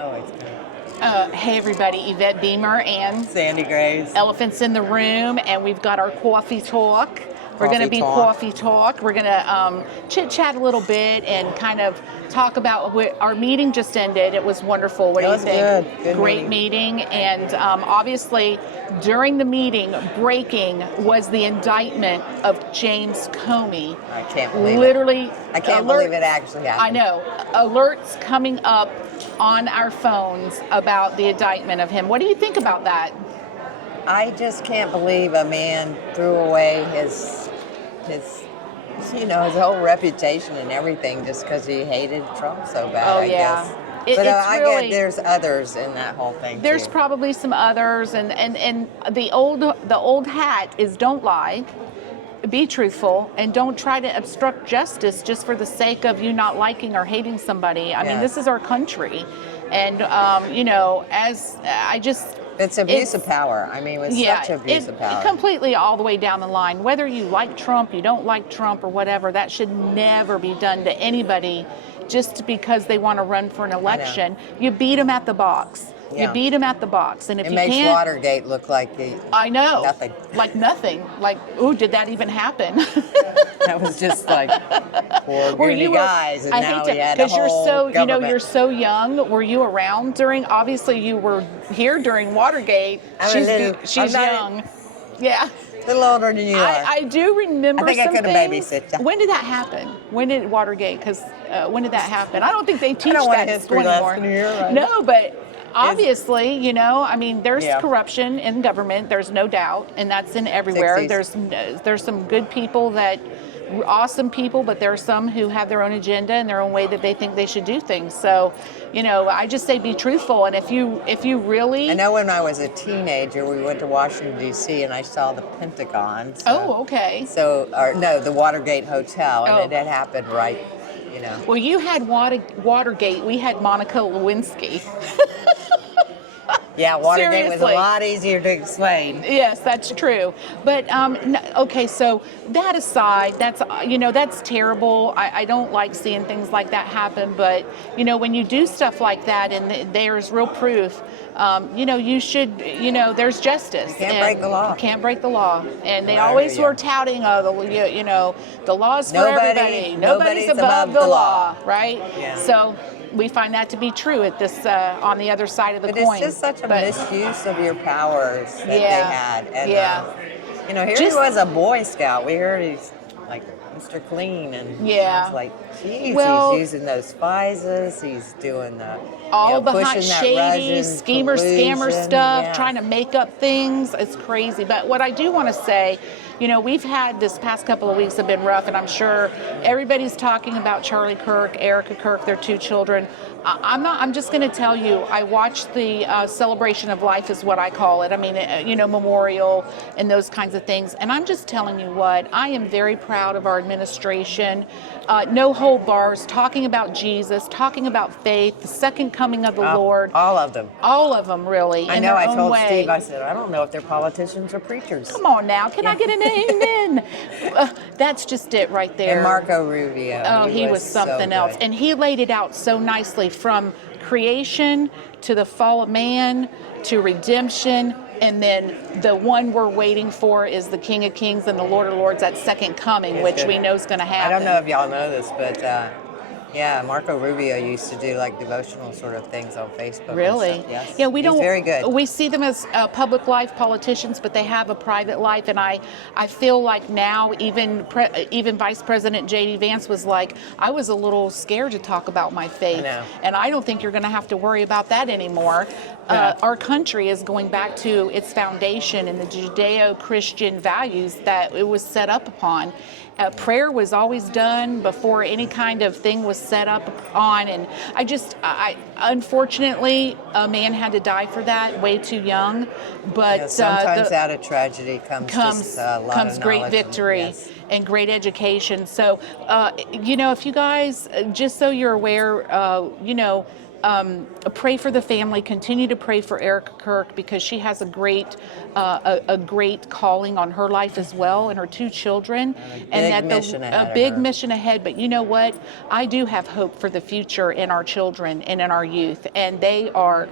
Oh, it's good. Hey everybody, Yvette Behmer and Sandy Graves. Elephants in the Room, and we've got our coffee talk. We're going to be Coffee coffee talk. We're going to chit-chat a little bit and kind of talk about our meeting just ended. It was wonderful. What do you think? Good Great meeting. And obviously, during the meeting, breaking was the indictment of James Comey. I can't believe Literally, it. I can't believe it actually happened. I know. Alerts coming up on our phones about the indictment of him. What do you think about that? I just can't believe a man threw away his whole reputation and everything just because he hated Trump so bad. Oh, I yeah. guess. But I really, get there's others in that whole thing. There's too. probably some others, and the old hat is don't lie, be truthful, and don't try to obstruct justice just for the sake of you not liking or hating somebody. I mean, this is our country, and It's abuse of power. I mean, it's such abuse of power. Completely all the way down the line. Whether you like Trump, you don't like Trump, or whatever, that should never be done to anybody just because they want to run for an election. You beat them at the box. Yeah. You beat them at the box. And if it you makes can't, Watergate look like I know. Nothing. Like nothing. Like, ooh, did that even happen? That was just like poor goody guys, and now we had a whole government. You're so young. Were you around during? Obviously, you were here during Watergate. She's young. Yeah. A little older than you are. I do remember. I think I could have babysat you. When did that happen? When did Watergate? Because when did that happen? I don't think they teach that at school anymore. Right? No, but. Obviously, there's corruption in government. There's no doubt, and that's in everywhere. 60s. There's some good people awesome people, but there are some who have their own agenda and their own way that they think they should do things. So, I just say be truthful. And if you really, I know when I was a teenager, we went to Washington D.C. and I saw the Pentagon. Okay. The Watergate Hotel, and it had happened right. Well, you had Watergate. We had Monica Lewinsky. Yeah, Watergate was a lot easier to explain. Yes, that's true. But okay, so that aside, that's terrible. I don't like seeing things like that happen. But when you do stuff like that, and there's real proof, you should, there's justice. You can't break the law. You can't break the law. And they always were touting, the law's for everybody. Nobody's above the law, right? Yeah. So. We find that to be true at this on the other side of the coin. But it's just such a misuse of your powers that they had. And, here he was a Boy Scout. We heard he's like Mr. Clean, and it's like, geez, he's using those spices. He's doing all behind shady Russian scammer stuff, trying to make up things. It's crazy. But what I do want to say, we've had this past couple of weeks have been rough, and I'm sure everybody's talking about Charlie Kirk, Erika Kirk, their two children. I'm just going to tell you, I watched the celebration of life is what I call it. I mean, memorial and those kinds of things. And I'm just telling you what, I am very proud of our administration. No hold bars, talking about Jesus, talking about faith, the second coming of the Lord. All of them. All of them, really. I know. I told Steve, I said, I don't know if they're politicians or preachers. Come on now. Can I get an amen? That's just it right there. And Marco Rubio. Oh, he was something else. And he laid it out so nicely, from creation to the fall of man to redemption. And then the one we're waiting for is the King of Kings and the Lord of Lords, that second coming, which we know is going to happen. I don't know if y'all know this, but Marco Rubio used to do like devotional sort of things on Facebook. Really? And stuff. Yes. Yeah, we don't. He's very good. We see them as public life politicians, but they have a private life, and I feel like now even Vice President J.D. Vance was like, I was a little scared to talk about my faith, and I don't think you're going to have to worry about that anymore. Our country is going back to its foundation and the Judeo-Christian values that it was set up upon. Prayer was always done before any kind of thing was set up on, and I unfortunately, a man had to die for that way too young. But sometimes out of tragedy comes a lot of great victory and great education. So, if you guys, just so you're aware, pray for the family. Continue to pray for Erika Kirk because she has a great calling on her life as well, and her 2 children, and a big mission ahead. But you know what? I do have hope for the future in our children and in our youth, and they are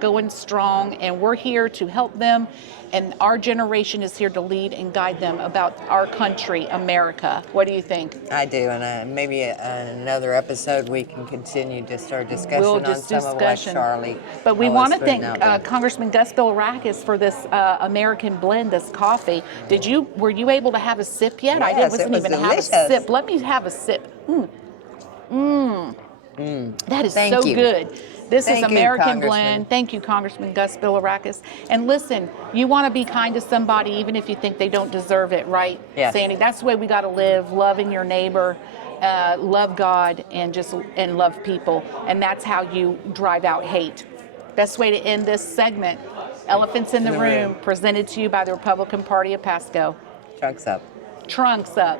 going strong, and we're here to help them. And our generation is here to lead and guide them about our country, America. What do you think? I do, and maybe another episode we can continue just our discussion on some of what Charlie. But we want to thank Congressman Gus Bilirakis for this American blend, this coffee. Were you able to have a sip yet? Yes, I wasn't even delicious. have a sip. Let me have a sip. That is so good. This is American Blend. Thank you, Congressman Gus Bilirakis. And listen, you want to be kind to somebody even if you think they don't deserve it, right, yes. Sandy? That's the way we got to live, loving your neighbor, love God, and love people. And that's how you drive out hate. Best way to end this segment, Elephants in the Room, presented to you by the Republican Party of Pasco. Trunks up. Trunks up.